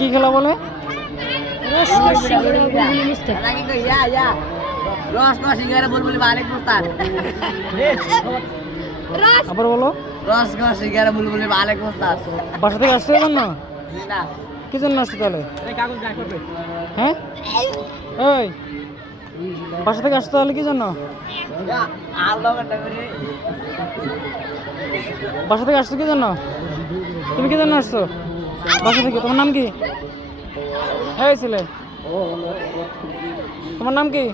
কি খেলা বলে? আবার বলো। বাসা থেকে আসছে জন্য কি জন্য আসছে তাহলে? হ্যাঁ এই বাসা থেকে আসতে তাহলে কি জন্য? বাসা থেকে আসছো কি জন্য? তুমি কি জন্য আসছো বাসা থেকে? তোমার নাম কি? এই ছেলে তোমার নাম কি?